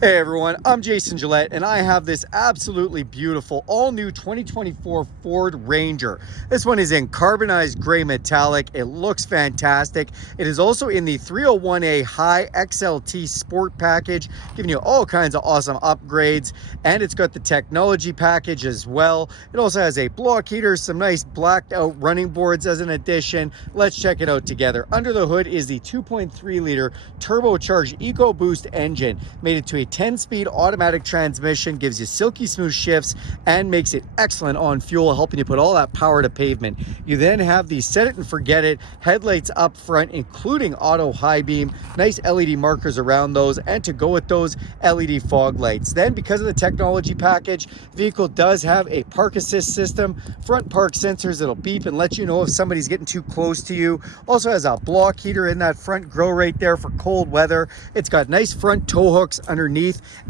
Hey everyone, I'm Jason Gillette and I have this absolutely beautiful all new 2024 Ford Ranger. This one is in carbonized gray metallic. It looks fantastic. It is also in the 301A high XLT sport package, giving you all kinds of awesome upgrades. And it's got the technology package as well. It also has a block heater, some nice blacked out running boards as an addition. Let's check it out together. Under the hood is the 2.3 liter turbocharged Ecoboost engine. Made it to a 10-speed automatic transmission, gives you silky smooth shifts and makes it excellent on fuel, helping you put all that power to pavement. You then have the set it and forget it headlights up front, including auto high beam, nice LED markers around those, and to go with those, LED fog lights. Then, because of the technology package, the vehicle does have a park assist system, front park sensors that'll beep and let you know if somebody's getting too close to you. Also has a block heater in that front grille right there for cold weather. It's got nice front tow hooks underneath,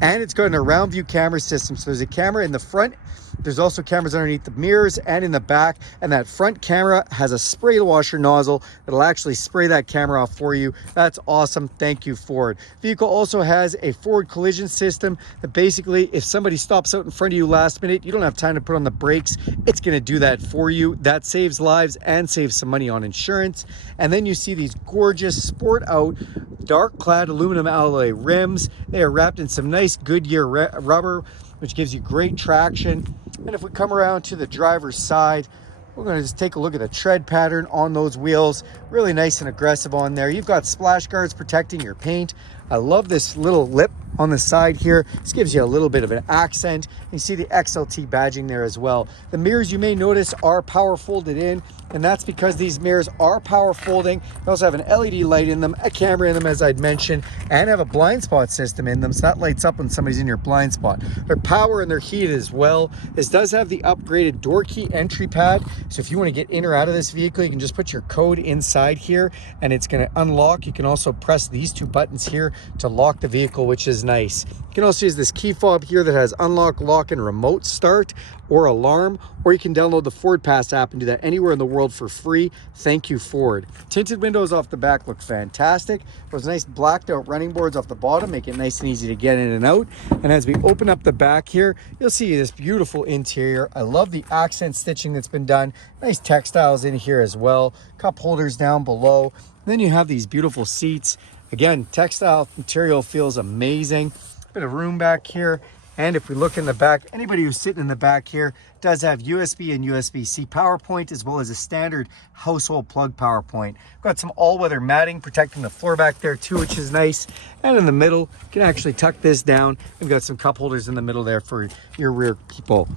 and it's got an around view camera system. So there's a camera in the front, there's also cameras underneath the mirrors and in the back, and that front camera has a spray washer nozzle that'll actually spray that camera off for you. That's awesome. Thank you, Ford. Vehicle also has a forward collision system that basically, if somebody stops out in front of you last minute, you don't have time to put on the brakes, it's going to do that for you. That saves lives and saves some money on insurance. And then you see these gorgeous sport out dark clad aluminum alloy rims. They are wrapped in some nice Goodyear rubber, which gives you great traction. And if we come around to the driver's side, we're going to just take a look at the tread pattern on those wheels. Really nice and aggressive on there. You've got splash guards protecting your paint. I love this little lip on the side here. This gives you a little bit of an accent. You see the XLT badging there as well. The mirrors, you may notice, are power folded in, and that's because these mirrors are power folding. They also have an LED light in them, a camera in them, as I'd mentioned, and have a blind spot system in them, so that lights up when somebody's in your blind spot. They're power and they're heated as well. This does have the upgraded door key entry pad, so if you want to get in or out of this vehicle, you can just put your code inside here and it's going to unlock. You can also press these two buttons here to lock the vehicle, which is nice. You can also use this key fob here that has unlock, lock, and remote start or alarm, or you can download the Ford Pass app and do that anywhere in the world for free. Thank you, Ford. Tinted windows off the back look fantastic. Those nice blacked out running boards off the bottom make it nice and easy to get in and out. And as we open up the back here, you'll see this beautiful interior. I love the accent stitching that's been done. Nice textiles in here as well. Cup holders down below. And then you have these beautiful seats. Again, textile material feels amazing. Bit of room back here. And if we look in the back, anybody who's sitting in the back here does have USB and USB-C power point, as well as a standard household plug power point. Got some all-weather matting protecting the floor back there too, which is nice. And in the middle, you can actually tuck this down. We've got some cup holders in the middle there for your rear people.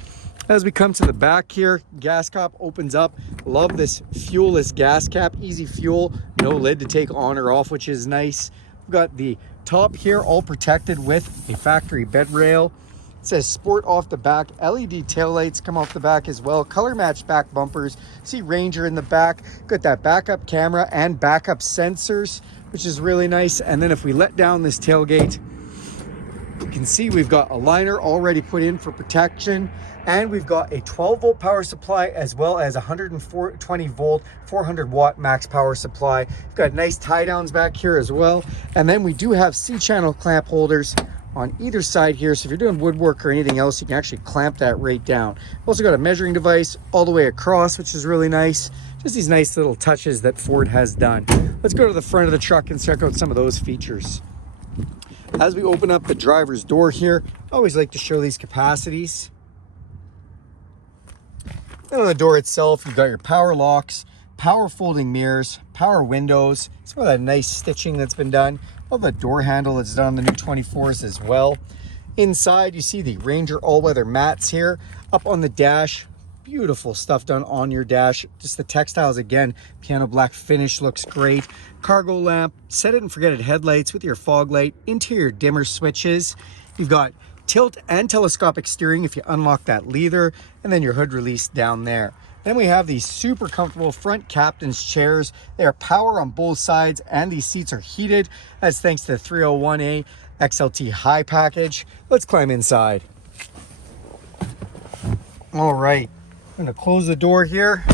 As we come to the back here, gas cap opens up. Love this fuelless gas cap, easy fuel, no lid to take on or off, which is nice. We've got the top here all protected with a factory bed rail. It says sport off the back. LED taillights come off the back as well. Color matched back bumpers. See Ranger in the back. Got that backup camera and backup sensors, which is really nice. And then if we let down this tailgate, you can see we've got a liner already put in for protection. And we've got a 12 volt power supply as well as 120 volt, 400 watt max power supply. We've got nice tie downs back here as well. And then we do have C-channel clamp holders on either side here, so if you're doing woodwork or anything else, you can actually clamp that right down. Also got a measuring device all the way across, which is really nice. Just these nice little touches that Ford has done. Let's go to the front of the truck and check out some of those features. As we open up the driver's door here, I always like to show these capacities. And on the door itself, you've got your power locks, power folding mirrors, power windows, some of that nice stitching that's been done. Love the door handle that's done on the new 24s as well. Inside, you see the Ranger all-weather mats here. Up on the dash, beautiful stuff done on your dash. Just the textiles again, piano black finish looks great. Cargo lamp, set it and forget it headlights with your fog light, interior dimmer switches. You've got tilt and telescopic steering if you unlock that leather, and then your hood release down there. Then we have these super comfortable front captain's chairs. They are power on both sides and these seats are heated. That's thanks to the 301A XLT high package. Let's climb inside. All right, I'm gonna close the door here.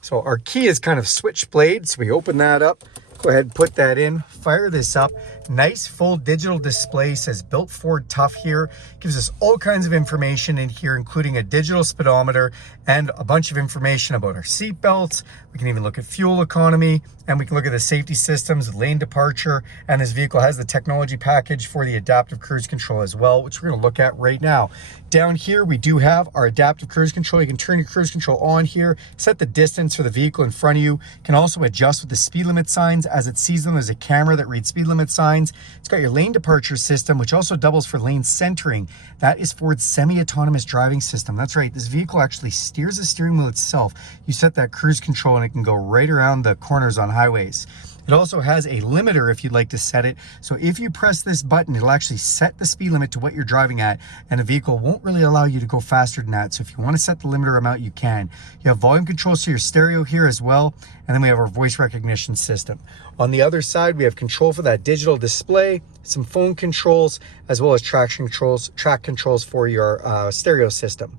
So our key is kind of switchblade, so we open that up. Go ahead and put that in, fire this up. Nice full digital display, says Built Ford Tough here. Gives us all kinds of information in here, including a digital speedometer and a bunch of information about our seat belts. We can even look at fuel economy, and we can look at the safety systems, lane departure, and this vehicle has the technology package for the adaptive cruise control as well, which we're gonna look at right now. Down here, we do have our adaptive cruise control. You can turn your cruise control on here, set the distance for the vehicle in front of you. You can also adjust with the speed limit signs as it sees them. There's a camera that reads speed limit signs. It's got your lane departure system, which also doubles for lane centering. That is Ford's semi-autonomous driving system. That's right, this vehicle actually steers the steering wheel itself. You set that cruise control and it can go right around the corners on highways. It also has a limiter if you'd like to set it. So if you press this button, it'll actually set the speed limit to what you're driving at, and the vehicle won't really allow you to go faster than that. So if you want to set the limiter amount, you can. You have volume controls to your stereo here as well, and then we have our voice recognition system. On the other side, we have control for that digital display, some phone controls, as well as track controls for your stereo system.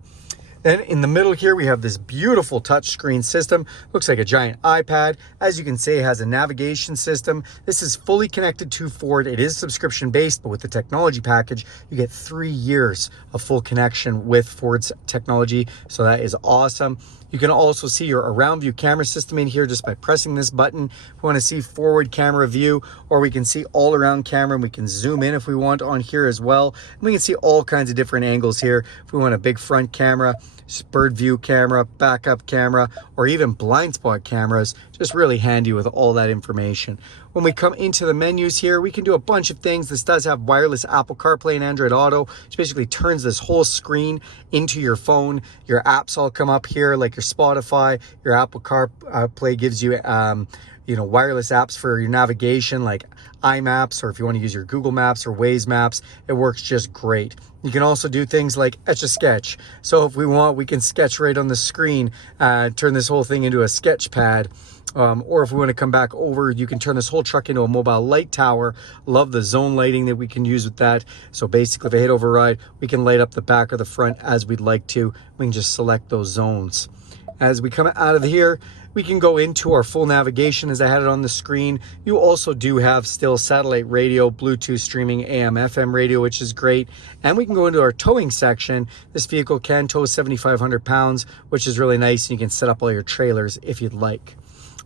Then in the middle here, we have this beautiful touchscreen system. Looks like a giant iPad. As you can see, it has a navigation system. This is fully connected to Ford. It is subscription based, but with the technology package, you get 3 years of full connection with Ford's technology. So that is awesome. You can also see your around view camera system in here just by pressing this button. If we want to see forward camera view, or we can see all around camera, and we can zoom in if we want on here as well. And we can see all kinds of different angles here. If we want a big front camera, bird view camera, backup camera, or even blind spot cameras, just really handy with all that information. When we come into the menus here, we can do a bunch of things. This does have wireless Apple CarPlay and Android Auto, which basically turns this whole screen into your phone. Your apps all come up here, like your Spotify. Your Apple CarPlay gives you wireless apps for your navigation, like iMaps, or if you want to use your Google Maps or Waze Maps, it works just great. You can also do things like Etch a Sketch. So if we want, we can sketch right on the screen, turn this whole thing into a sketch pad. Or if we want to come back over, you can turn this whole truck into a mobile light tower. Love the zone lighting that we can use with that. So basically, if I hit override, we can light up the back or the front as we'd like to. We can just select those zones. As we come out of here, we can go into our full navigation as I had it on the screen. You also do have still satellite radio, Bluetooth streaming, AM, FM radio, which is great. And we can go into our towing section. This vehicle can tow 7,500 pounds, which is really nice. And you can set up all your trailers if you'd like.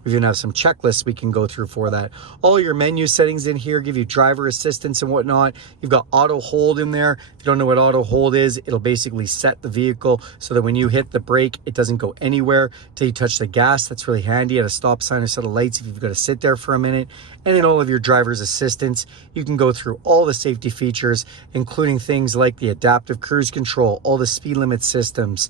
We even have some checklists we can go through for that. All your menu settings in here give you driver assistance and whatnot. You've got auto hold in there. If you don't know what auto hold is, it'll basically set the vehicle so that when you hit the brake, it doesn't go anywhere till you touch the gas. That's really handy at a stop sign or set of lights if you've got to sit there for a minute. And in all of your driver's assistance, you can go through all the safety features, including things like the adaptive cruise control, all the speed limit systems.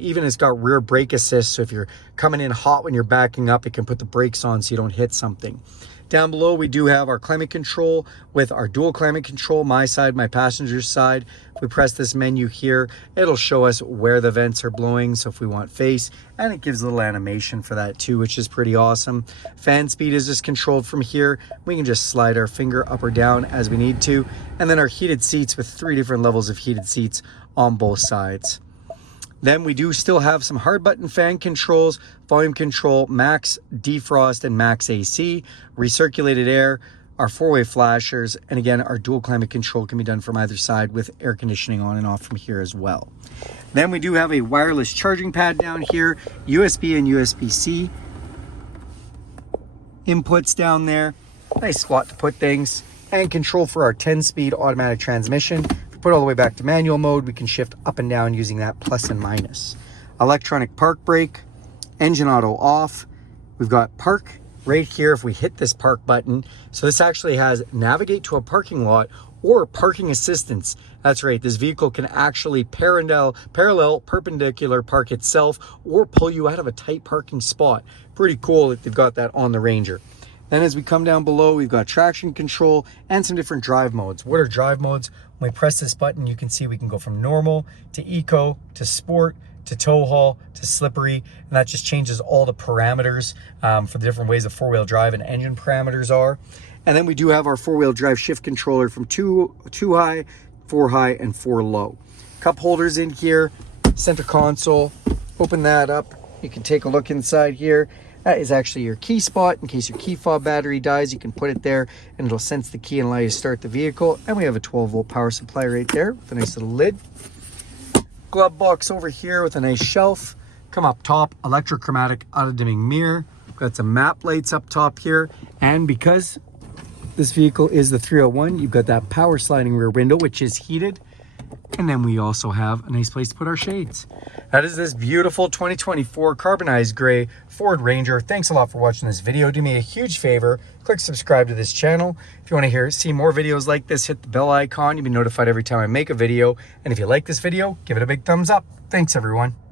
Even it's got rear brake assist. So if you're coming in hot when you're backing up, it can put the brakes on so you don't hit something. Down below, we do have our climate control with our dual climate control, my side, my passenger's side. If we press this menu here, it'll show us where the vents are blowing. So if we want face, and it gives a little animation for that too, which is pretty awesome. Fan speed is just controlled from here. We can just slide our finger up or down as we need to. And then our heated seats with 3 different levels of heated seats on both sides. Then we do still have some hard button fan controls, volume control, max defrost and max AC, recirculated air, our 4-way flashers, and again, our dual climate control can be done from either side with air conditioning on and off from here as well. Then we do have a wireless charging pad down here, USB and USB-C inputs down there, nice spot to put things, and control for our 10-speed automatic transmission. Put all the way back to manual mode, we can shift up and down using that plus and minus. Electronic park brake, engine auto off. We've got park right here if we hit this park button. So this actually has navigate to a parking lot or parking assistance. That's right, this vehicle can actually parallel perpendicular park itself or pull you out of a tight parking spot. Pretty cool that they've got that on the Ranger. Then as we come down below, we've got traction control and some different drive modes. What are drive modes? When we press this button, you can see we can go from normal to eco to sport to tow haul to slippery, and that just changes all the parameters for the different ways the 4-wheel drive and engine parameters are. And then we do have our 4-wheel drive shift controller from 2 high, 4 high, and 4 low. Cup holders in here, center console. Open that up. You can take a look inside here. That is actually your key spot. In case your key fob battery dies, you can put it there and it'll sense the key and allow you to start the vehicle. And we have a 12-volt power supply right there with a nice little lid. Glove box over here with a nice shelf. Come up top, electrochromatic auto-dimming mirror. We've got some map lights up top here. And because this vehicle is the 301, you've got that power sliding rear window, which is heated. And then we also have a nice place to put our shades. That is this beautiful 2024 Carbonized Grey Ford Ranger. Thanks a lot for watching this video. Do me a huge favor, click subscribe to this channel. If you want to see more videos like this, hit the bell icon. You'll be notified every time I make a video. And if you like this video, give it a big thumbs up. Thanks, everyone.